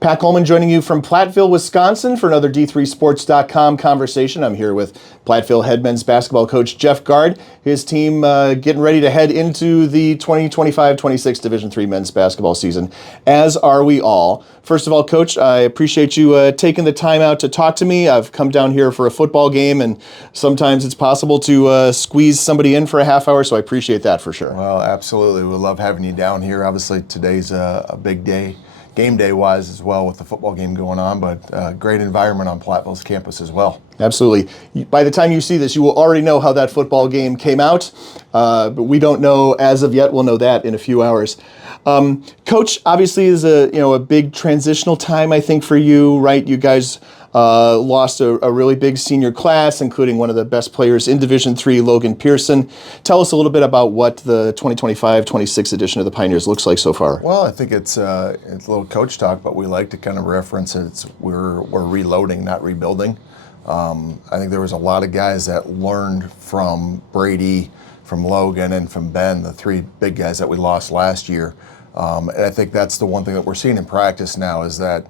Pat Coleman joining you from Platteville, Wisconsin for another D3Sports.com conversation. I'm here with Platteville head men's basketball coach Jeff Gard. His team getting ready to head into the 2025-26 Division III men's basketball season, as are we all. First of all, Coach, I appreciate you taking the time out to talk to me. I've come down here for a football game, and sometimes it's possible to squeeze somebody in for a half hour, so I appreciate that for sure. Well, absolutely. We love having you down here. Obviously, today's a big day, game day-wise as well, with the football game going on, but great environment on Platteville's campus as well. Absolutely. By the time you see this, you will already know how that football game came out, but we don't know as of yet. We'll know that in a few hours. Coach, obviously, is a big transitional time, I think, for you, right? You guys lost a really big senior class, including one of the best players in Division III, Logan Pearson. Tell us a little bit about what the 2025-26 edition of the Pioneers looks like so far. Well, I think it's a little coach talk, but we like to kind of reference it. We're reloading, not rebuilding. I think there was a lot of guys that learned from Brady, from Logan, and from Ben, the three big guys that we lost last year. And I think that's the one thing that we're seeing in practice now is that,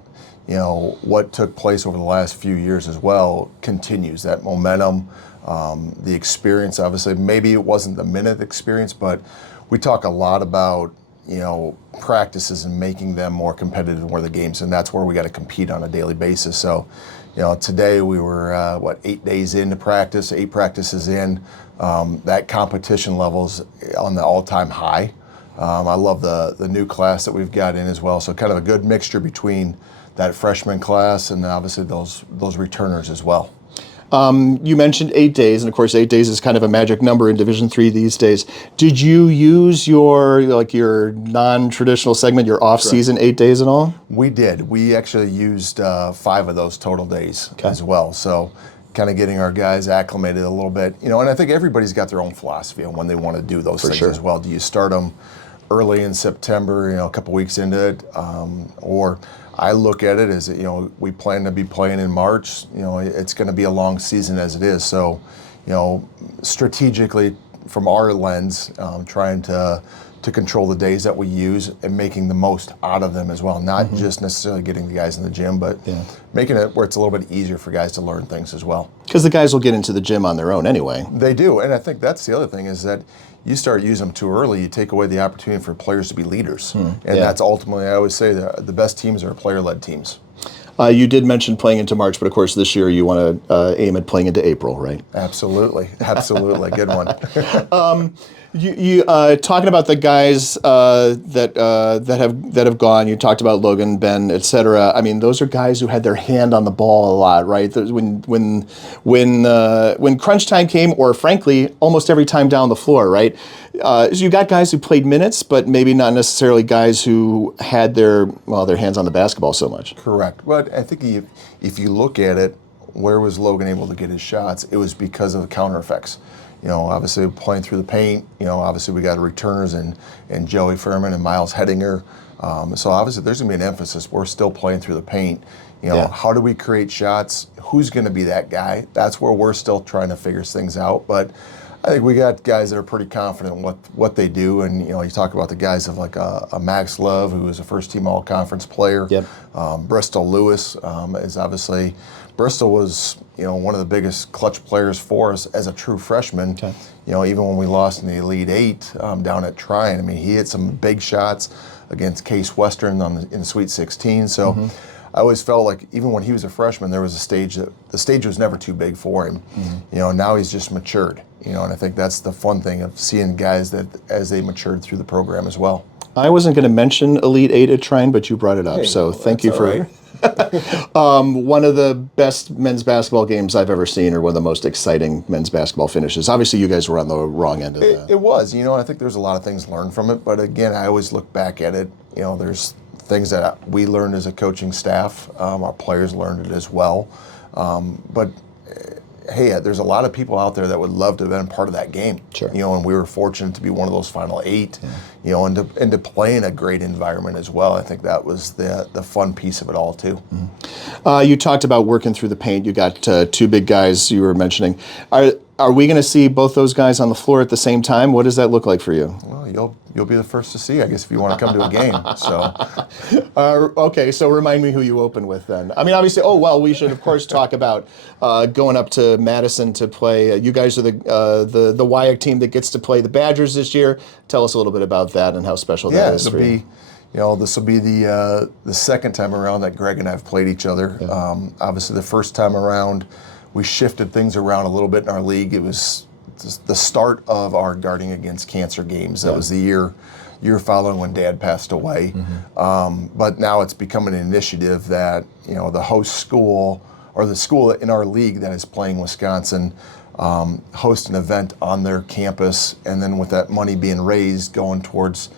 what took place over the last few years as well continues. That momentum, the experience, obviously, maybe it wasn't the minute experience, but we talk a lot about, practices and making them more competitive in the games, and that's where we got to compete on a daily basis. So, today we were, 8 days into practice, 8 practices in. That competition level's on the all-time high. I love the new class that we've got in as well. So kind of a good mixture between that freshman class and obviously those returners as well. You mentioned 8 days, and of course 8 days is kind of a magic number in Division III these days. Did you use your non-traditional segment, your off-season 8 days at all? We did. We actually used 5 of those total days as well. So kind of getting our guys acclimated a little bit. And I think everybody's got their own philosophy on when they want to do those things as well. Do you start them early in September, a couple weeks into it, or I look at it as, we plan to be playing in March. It's going to be a long season as it is. So, strategically, from our lens, trying to control the days that we use and making the most out of them as well. Not just necessarily getting the guys in the gym, but making it where it's a little bit easier for guys to learn things as well. Because the guys will get into the gym on their own anyway. They do, and I think that's the other thing is that you start using them too early, you take away the opportunity for players to be leaders. And that's ultimately, I always say, the best teams are player-led teteams. You did mention playing into March, but of course this year you want to aim at playing into April, right? Absolutely. Good one. You talking about the guys that have gone. You talked about Logan, Ben, etc. I mean, those are guys who had their hand on the ball a lot, right? When crunch time came, or frankly, almost every time down the floor, right? So you got guys who played minutes, but maybe not necessarily guys who had their hands on the basketball so much. Correct. But I think if you look at it, where was Logan able to get his shots? It was because of the counter effects. Obviously playing through the paint, obviously we got returners and Joey Furman and Miles Hedinger. So obviously there's going to be an emphasis. We're still playing through the paint. How do we create shots? Who's going to be that guy? That's where we're still trying to figure things out. But I think we got guys that are pretty confident in what they do. And, you talk about the guys of like a Max Love, who is a first-team all-conference player. Bristol Lewis is obviously – Bristol was, one of the biggest clutch players for us as a true freshman. Even when we lost in the Elite Eight down at Tryon, I mean, he hit some big shots against Case Western in the Sweet 16. So I always felt like even when he was a freshman, there was a stage that the stage was never too big for him. Now he's just matured. And I think that's the fun thing of seeing guys that as they matured through the program as well. I wasn't going to mention Elite Eight at Tryon, but you brought it up, so thank you for. Right. One of the best men's basketball games I've ever seen, or one of the most exciting men's basketball finishes. Obviously, you guys were on the wrong end of that. It was, I think there's a lot of things learned from it. But again, I always look back at it. There's things that we learned as a coaching staff. Our players learned it as well. But hey, there's a lot of people out there that would love to have been part of that game. And we were fortunate to be one of those final 8. And to play in a great environment as well. I think that was the fun piece of it all too. You talked about working through the paint. You got 2 big guys you were mentioning. Are we going to see both those guys on the floor at the same time? What does that look like for you? Well, you'll be the first to see, I guess, if you want to come to a game. So, Okay, so remind me who you open with then. I mean, obviously, we should of course talk about going up to Madison to play. You guys are the WIAC team that gets to play the Badgers this year. Tell us a little bit about that and how special that is for you. This will be the second time around that Greg and I have played each other. Yeah. Obviously, the first time around, we shifted things around a little bit in our league. It was the start of our Guarding Against Cancer games. That was the year following when Dad passed away. Mm-hmm. But now it's become an initiative that the host school or the school in our league that is playing Wisconsin host an event on their campus, and then with that money being raised, going towards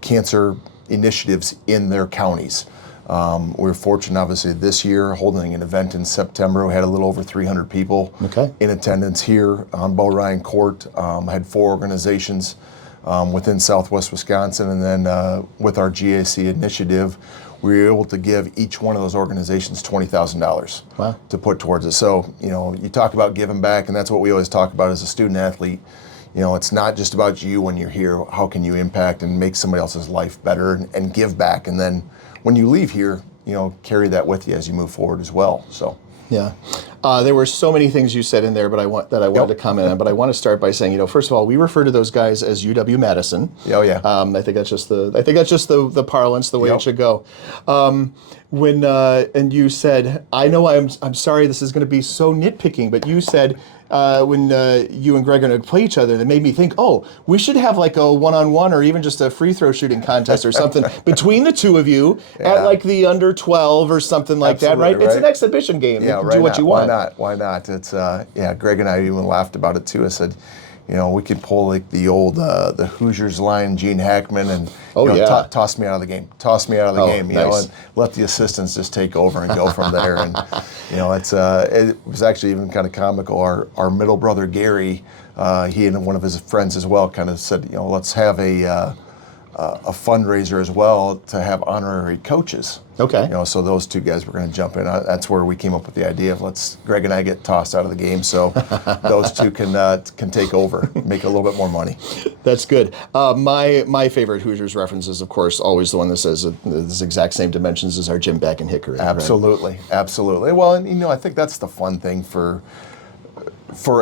cancer initiatives in their counties. We were fortunate, obviously, this year holding an event in September. We had a little over 300 people in attendance here on Bo Ryan Court. Had 4 organizations within Southwest Wisconsin, and then with our GAC initiative, we were able to give each one of those organizations $20,000 to put towards it. So, you talk about giving back, and that's what we always talk about as a student athlete. It's not just about you when you're here. How can you impact and make somebody else's life better and give back? And then when you leave here, carry that with you as you move forward as well. So. Yeah. There were so many things you said in there, but I wanted to comment on. But I want to start by saying, first of all, we refer to those guys as UW-Madison. Oh yeah. I think that's just the parlance, the way it should go. And you said, I know I'm sorry, this is going to be so nitpicking, but you said when you and Greg are going to play each other, that made me think, we should have like a one-on-one or even just a free throw shooting contest or something between the two of you at like the under 12 or something like that, right? It's an exhibition game. Yeah, you can do what you want. Why not? It's Greg and I even laughed about it too. I said, we could pull like the old the Hoosiers line, Gene Hackman, and toss me out of the game. Toss me out of the game. Nice. And let the assistants just take over and go from there. And it was actually even kind of comical. Our middle brother Gary, he and one of his friends as well, kind of said, let's have a fundraiser as well to have honorary coaches. Okay. So those two guys were going to jump in. That's where we came up with the idea of let's Greg and I get tossed out of the game, so those two can take over, make a little bit more money. That's good. My favorite Hoosiers reference is, of course, always the one that says this exact same dimensions as our gym back in Hickory. Absolutely, right? Absolutely. Well, and I think that's the fun thing for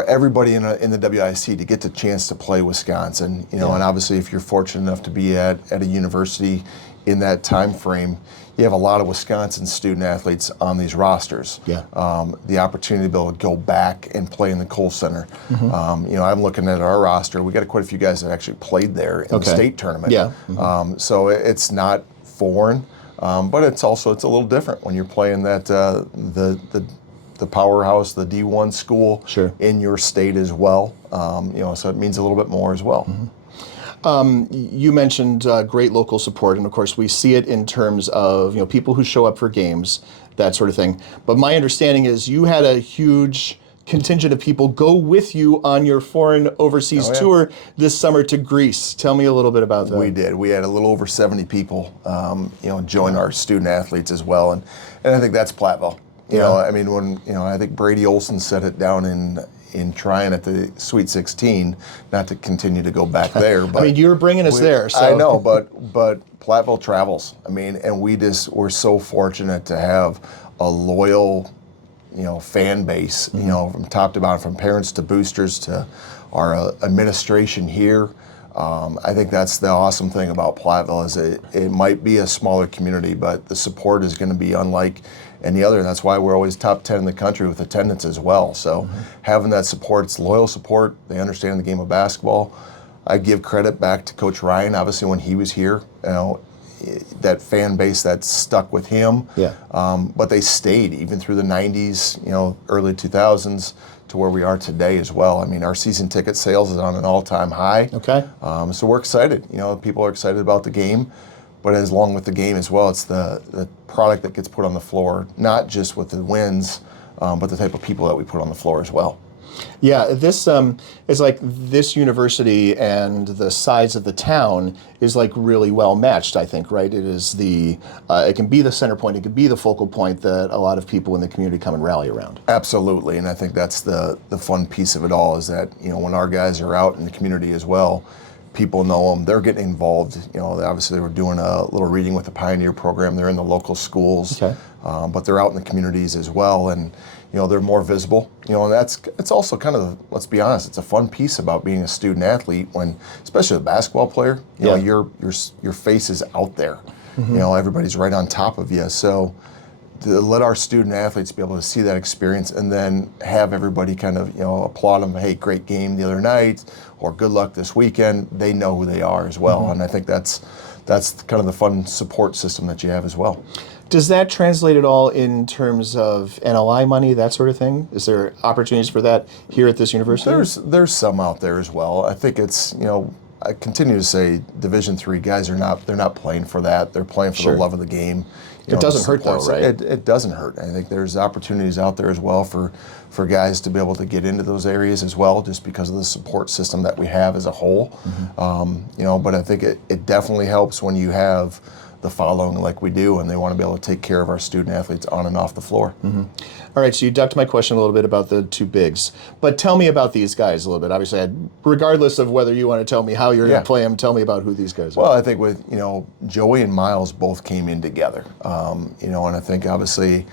everybody in the WIC to get the chance to play Wisconsin. And obviously if you're fortunate enough to be at a university in that time frame, you have a lot of Wisconsin student athletes on these rosters. Yeah. The opportunity to be able to go back and play in the Kohl Center. Mm-hmm. I'm looking at our roster. We got quite a few guys that actually played there in the state tournament. Yeah. Mm-hmm. So it's not foreign, but it's a little different when you're playing that the powerhouse, the D1 school in your state as well. So it means a little bit more as well. Mm-hmm. You mentioned great local support, and of course we see it in terms of people who show up for games, that sort of thing. But my understanding is you had a huge contingent of people go with you on your foreign overseas tour this summer to Greece. Tell me a little bit about that. We did. We had a little over 70 people, join our student athletes as well, and I think that's Platteville. When I think Brady Olson set it down in trying at the Sweet 16, not to continue to go back there. But you were bringing us there. So. I know, but Platteville travels. And we're so fortunate to have a loyal, fan base. From top to bottom, from parents to boosters to our administration here. I think that's the awesome thing about Platteville is it might be a smaller community, but the support is going to be unlike any other. And that's why we're always top 10 in the country with attendance as well. So having that support, it's loyal support. They understand the game of basketball. I give credit back to Coach Ryan, obviously when he was here, that fan base that stuck with him. Yeah. But they stayed even through the 90s, early 2000s to where we are today as well. Our season ticket sales is on an all-time high. Okay. So we're excited. People are excited about the game. But as long with the game as well, it's the product that gets put on the floor, not just with the wins, but the type of people that we put on the floor as well. Yeah, this is like this university and the size of the town is like really well matched, I think, right? It is it can be the center point, it can be the focal point that a lot of people in the community come and rally around. Absolutely, and I think that's the fun piece of it all is that, when our guys are out in the community as well, people know them, they're getting involved. Obviously they were doing a little reading with the Pioneer program. They're in the local schools, okay. But they're out in the communities as well, and they're more visible. And it's also kind of, let's be honest, it's a fun piece about being a student athlete when, especially a basketball player, your face is out there. Mm-hmm. Everybody's right on top of you. So to let our student athletes be able to see that experience and then have everybody kind of, applaud them, hey, great game the other night, or good luck this weekend, they know who they are as well. Mm-hmm. And I think that's kind of the fun support system that you have as well. Does that translate at all in terms of NLI money, that sort of thing? Is there opportunities for that here at this university? There's some out there as well. I think it's, I continue to say Division III guys they're not playing for that. They're playing for the love of the game. It doesn't hurt though, right? It doesn't hurt. I think there's opportunities out there as well for guys to be able to get into those areas as well, just because of the support system that we have as a whole. Mm-hmm. But I think it definitely helps when you have the following like we do, and they want to be able to take care of our student athletes on and off the floor. Mm-hmm. All right, so you ducked my question a little bit about the two bigs, but tell me about these guys a little bit. Obviously, regardless of whether you want to tell me how you're going to play them, tell me about who these guys are. Well, I think with, Joey and Miles both came in together, and I think obviously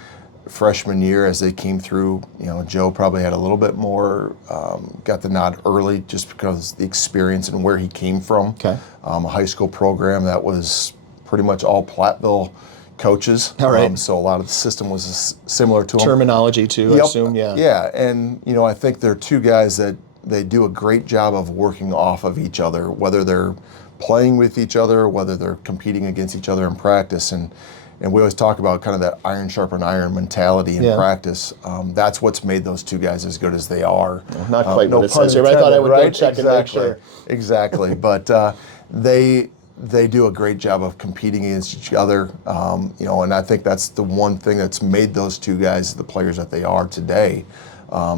freshman year as they came through, Joe probably had a little bit more, got the nod early just because of the experience and where he came from. Okay. A high school program that was pretty much all Platteville coaches. All right. So a lot of the system was similar to them. Terminology too, I assume, yeah. Yeah, and I think they're two guys that they do a great job of working off of each other, whether they're playing with each other, whether they're competing against each other in practice. And we always talk about kind of that iron sharpen iron mentality in practice. That's what's made those two guys as good as they are. Well, not quite what it says here, but I thought I would go check and make sure. Exactly, but they do a great job of competing against each other, and I think that's the one thing that's made those two guys the players that they are today,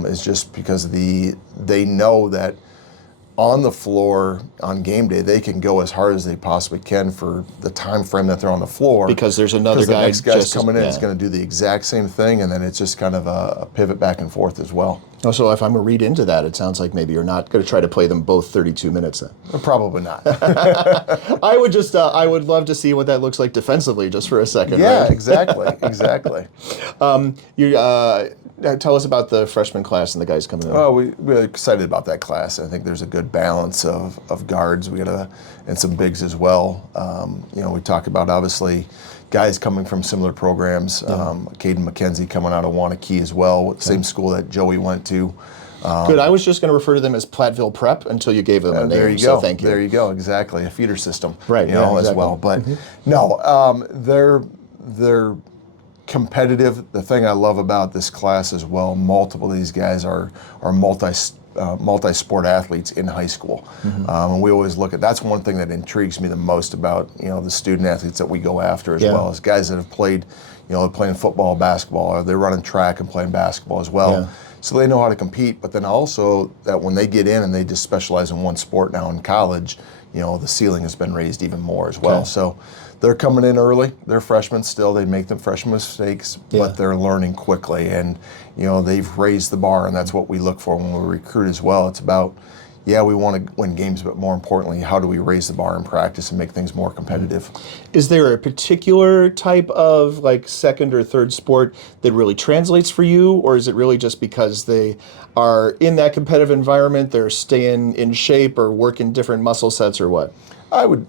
is just because they know that on the floor on game day they can go as hard as they possibly can for the time frame that they're on the floor, because there's another guy the next guy's coming in is going to do the exact same thing, and then it's just kind of a pivot back and forth as well. Oh, so if I'm going to read into that, it sounds like maybe you're not going to try to play them both 32 minutes then. Probably not. I would love to see what that looks like defensively just for a second. Yeah, right? exactly. Tell us about the freshman class and the guys coming in. Well, we're excited about that class. I think there's a good balance of guards. And some bigs as well. We talk about obviously guys coming from similar programs. Caden McKenzie coming out of Wanakee as well, same school that Joey went to. Good. I was just going to refer to them as Platteville Prep until you gave them a name. There you go. So thank you. There you go. Exactly. A feeder system. Right. As well. But no, they're competitive. The thing I love about this class as well, multiple of these guys are multi-sport athletes in high school. Mm-hmm. And we always look at, that's one thing that intrigues me the most about, the student athletes that we go after as well, as guys that have played, they're playing football, basketball, or they're running track and playing basketball as well. Yeah. So they know how to compete, but then also that when they get in and they just specialize in one sport now in college, the ceiling has been raised even more as well. Okay. So they're coming in early. They're freshmen still. They make them freshman mistakes, but they're learning quickly. And, they've raised the bar, and that's what we look for when we recruit as well. It's about, we want to win games, but more importantly, how do we raise the bar in practice and make things more competitive? Is there a particular type of second or third sport that really translates for you, or is it really just because they are in that competitive environment, they're staying in shape or working different muscle sets, or what? I would,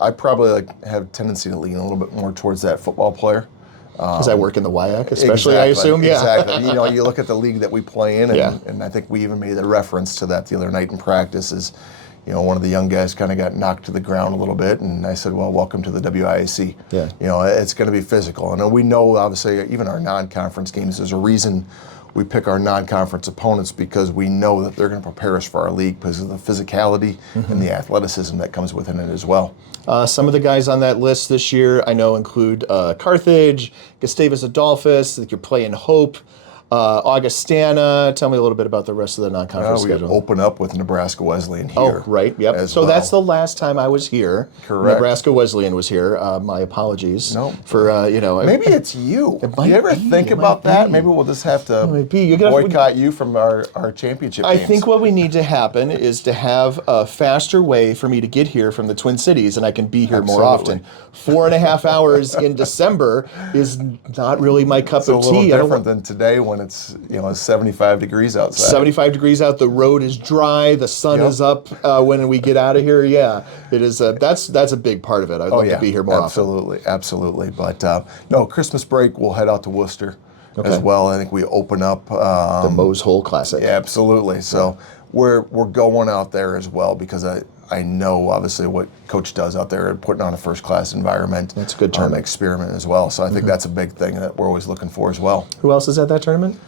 I probably have a tendency to lean a little bit more towards that football player. Because I work in the WIAC, especially, I assume, Exactly. You look at the league that we play in, and I think we even made a reference to that the other night in practice is, one of the young guys kind of got knocked to the ground a little bit, and I said, well, welcome to the WIAC. Yeah. It's going to be physical. And we know, obviously, even our non-conference games, there's a reason we pick our non-conference opponents, because we know that they're going to prepare us for our league because of the physicality and the athleticism that comes within it as well. Some of the guys on that list this year I know include Carthage, Gustavus Adolphus, you're playing Hope. Augustana. Tell me a little bit about the rest of the non-conference We schedule. open up with Nebraska Wesleyan here. Oh, right. Yep. So that's the last time I was here. Correct. Nebraska Wesleyan was here. My apologies. No. For maybe it's you. might You ever be, think it about might that? be. Maybe we'll just have to might be. You're gonna- boycott you from our championship I games. think what we need to happen is to have a faster way for me to get here from the Twin Cities, and I can be here more Absolutely. often. 4.5 hours in December is not really my cup It's a of little tea. I don't different than today when it's 75 degrees outside. 75 degrees out, the road is dry, the sun Yep. is up when we get out of here. Yeah, it is. That's a big part of it. I'd love to be here more often. Absolutely. But no, Christmas break, we'll head out to Worcester as well. I think we open up The Mose Hole Classic. Yeah, absolutely. So we're going out there as well because I know obviously what Coach does out there, putting on a first-class environment. That's a good tournament. Experiment as well. So I think that's a big thing that we're always looking for as well. Who else is at that tournament?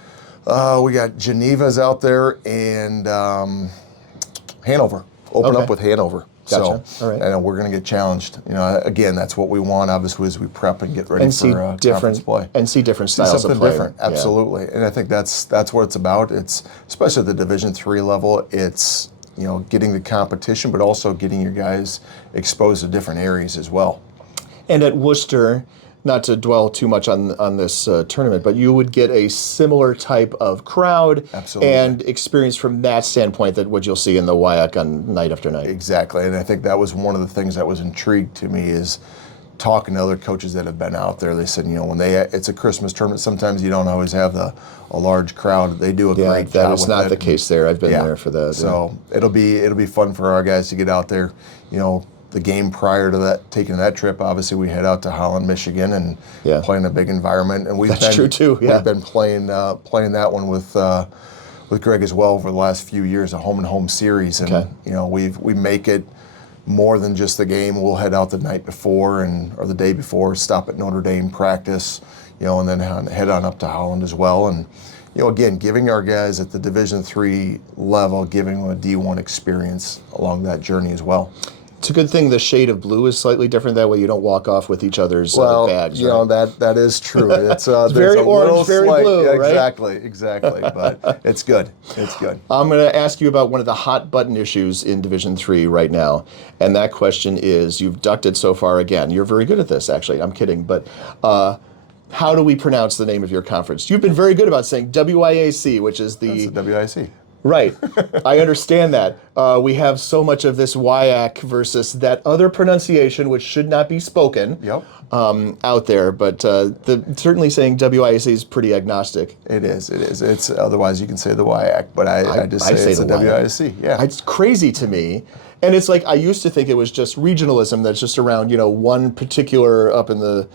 We got Geneva's out there and Hanover. Open up with Hanover. Gotcha. So, All right. and we're going to get challenged. Again, that's what we want, obviously, as we prep and get ready And see for different conference play. and see different styles Something of play. different, Yeah. absolutely. And I think that's what it's about. It's especially at the Division III level. It's getting the competition, but also getting your guys exposed to different areas as well. And at Worcester, not to dwell too much on this tournament, but you would get a similar type of crowd Absolutely. and experience from that standpoint that what you'll see in the WIAC on night after night. Exactly, and I think that was one of the things that was intrigued to me is talking to other coaches that have been out there. They said, when it's a Christmas tournament, sometimes you don't always have a large crowd. They do a Yeah, great job. that is with not it. the case there. I've been Yeah. there for that. So it'll be fun for our guys to get out there. The game prior to that, taking that trip, obviously we head out to Holland, Michigan, and play in a big environment. And That's true too. Yeah. We've been playing that one with Greg as well over the last few years, a home and home series, and we make it more than just the game. We'll head out the night before or the day before, stop at Notre Dame, practice, and then head on up to Holland as well. And again, giving our guys at the Division III level, giving them a D1 experience along that journey as well. It's a good thing the shade of blue is slightly different. That way you don't walk off with each other's bags. That is true. It's very orange, very blue, right? Exactly. But it's good. It's good. I'm going to ask you about one of the hot button issues in Division III right now, and that question is: you've ducked it so far. Again, you're very good at this. Actually, I'm kidding, but. How do we pronounce the name of your conference? You've been very good about saying WIAC, which is That's the WIC. Right. I understand that. We have so much of this WIAC versus that other pronunciation, which should not be spoken out there. But certainly saying WIAC is pretty agnostic. It is. It's otherwise you can say the WIAC, but I just say it's the WIC. Yeah. It's crazy to me. And it's like I used to think it was just regionalism that's just around, one particular up in the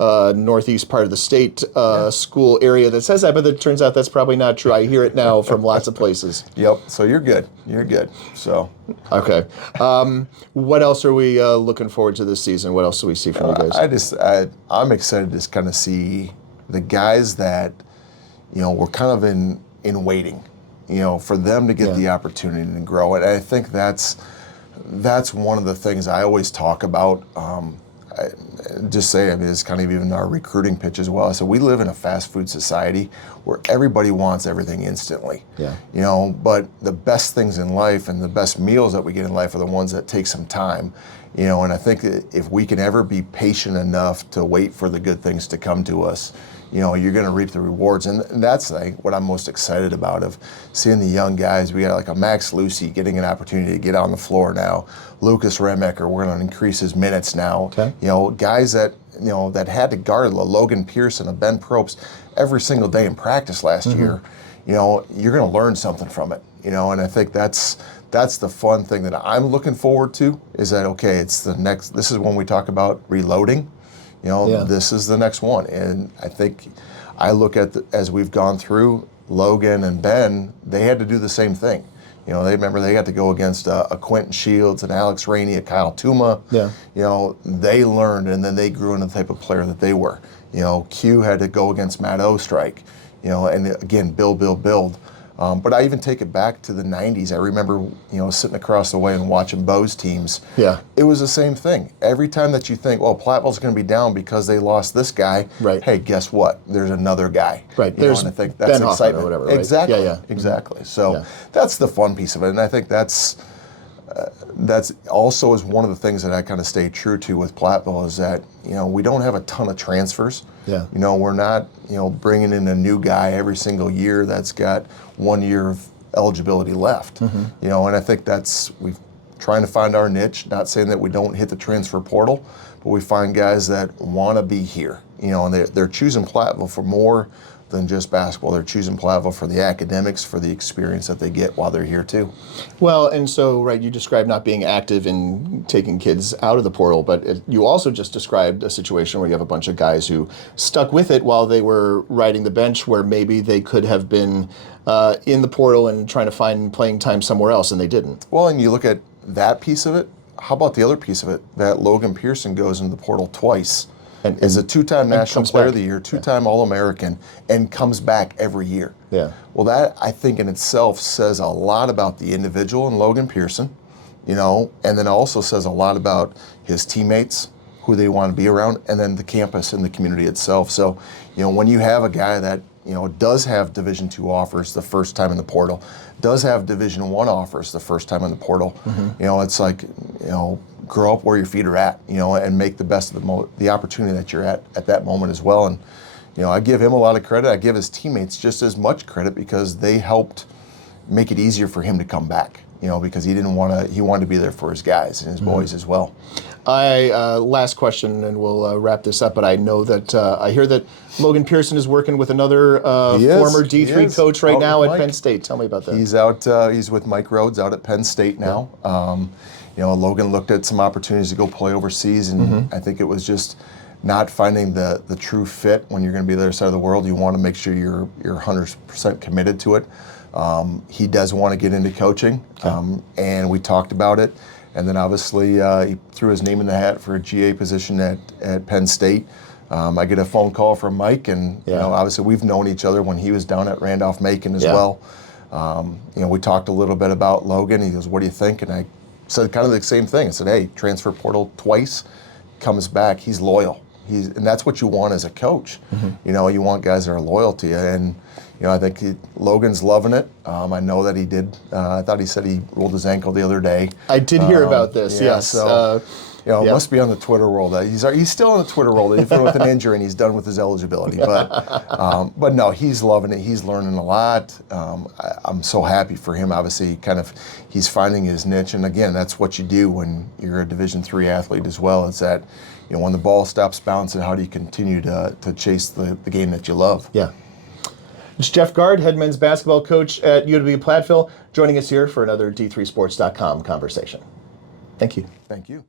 northeast part of the state school area that says that, but it turns out that's probably not true. I hear it now from lots of places. Yep. So you're good. So. Okay. What else are we looking forward to this season? What else do we see from you guys? I'm excited to just kind of see the guys that, we're kind of in waiting, for them to get the opportunity to grow. And I think that's one of the things I always talk about. It's kind of even our recruiting pitch as well. So we live in a fast food society where everybody wants everything instantly. Yeah. But the best things in life and the best meals that we get in life are the ones that take some time. And I think that if we can ever be patient enough to wait for the good things to come to us, you're going to reap the rewards. And that's what I'm most excited about, of seeing the young guys. We got like a Max Lucy getting an opportunity to get on the floor now. Lucas Remecker, we're going to increase his minutes now. Okay. Guys that, that had to guard Logan Pearson, a Ben Probst every single day in practice last year. You're going to learn something from it. And I think that's the fun thing that I'm looking forward to, is that, okay, it's the next, this is when we talk about reloading. This is the next one. And I think I look at, as we've gone through, Logan and Ben, they had to do the same thing. They got to go against a Quentin Shields, and Alex Rainey, a Kyle Tuma. Yeah. They learned, and then they grew into the type of player that they were. Q had to go against Matt Ostrike. And again, build. But I even take it back to the 90s. I remember, sitting across the way and watching Bo's teams. Yeah. It was the same thing. Every time that you think, well, Platteville's going to be down because they lost this guy, right. Hey, guess what? There's another guy. Right. There's and I think that's Ben excitement. Or whatever, right? Exactly. Yeah. Exactly. So that's the fun piece of it. And I think that's also is one of the things that I kind of stay true to with Platteville is that, we don't have a ton of transfers. Yeah. We're not, bringing in a new guy every single year that's got 1 year of eligibility left. And I think we're trying to find our niche, not saying that we don't hit the transfer portal, but we find guys that want to be here, and they're choosing Platteville for more than just basketball. They're choosing Platteville for the academics, for the experience that they get while they're here too. Well, and so, right, you described not being active in taking kids out of the portal, but you also just described a situation where you have a bunch of guys who stuck with it while they were riding the bench, where maybe they could have been in the portal and trying to find playing time somewhere else, and they didn't. Well, and you look at that piece of it, how about the other piece of it, that Logan Pearson goes into the portal twice, and is a two-time National Player of the Year, two-time All-American, and comes back every year. Yeah. Well, that, I think, in itself says a lot about the individual in Logan Pearson, and then also says a lot about his teammates, who they want to be around, and then the campus and the community itself. So, when you have a guy that, does have Division II offers the first time in the portal, does have Division I offers the first time in the portal, it's like, grow up where your feet are at, and make the best of the opportunity that you're at that moment as well. And, I give him a lot of credit. I give his teammates just as much credit because they helped make it easier for him to come back, because he wanted to be there for his guys and his boys as well. Last question, and we'll wrap this up, but I know that I hear that Logan Pearson is working with another former D3 coach right now at Penn State. Tell me about that. He's out. He's with Mike Rhodes out at Penn State now. Logan looked at some opportunities to go play overseas, and I think it was just not finding the true fit when you're going to be the other side of the world. You want to make sure you're 100% committed to it. He does want to get into coaching, and we talked about it. And then obviously he threw his name in the hat for a GA position at Penn State. I get a phone call from Mike, and obviously we've known each other when he was down at Randolph-Macon as well. We talked a little bit about Logan. He goes, "What do you think?" And I said kind of the same thing. I said, "Hey, transfer portal twice, comes back. He's loyal. And that's what you want as a coach. You want guys that are loyal to you." And I think Logan's loving it. I know that he did. I thought he said he rolled his ankle the other day. I did hear about this. Yes. So it must be on the Twitter world. He's still on the Twitter world, even with an injury, and he's done with his eligibility. But no, he's loving it. He's learning a lot. I'm so happy for him. Obviously, he's finding his niche. And again, that's what you do when you're a Division III athlete as well. It's that when the ball stops bouncing, how do you continue to chase the game that you love? Yeah. It's Jeff Gard, head men's basketball coach at UW-Platteville, joining us here for another D3Sports.com conversation. Thank you. Thank you.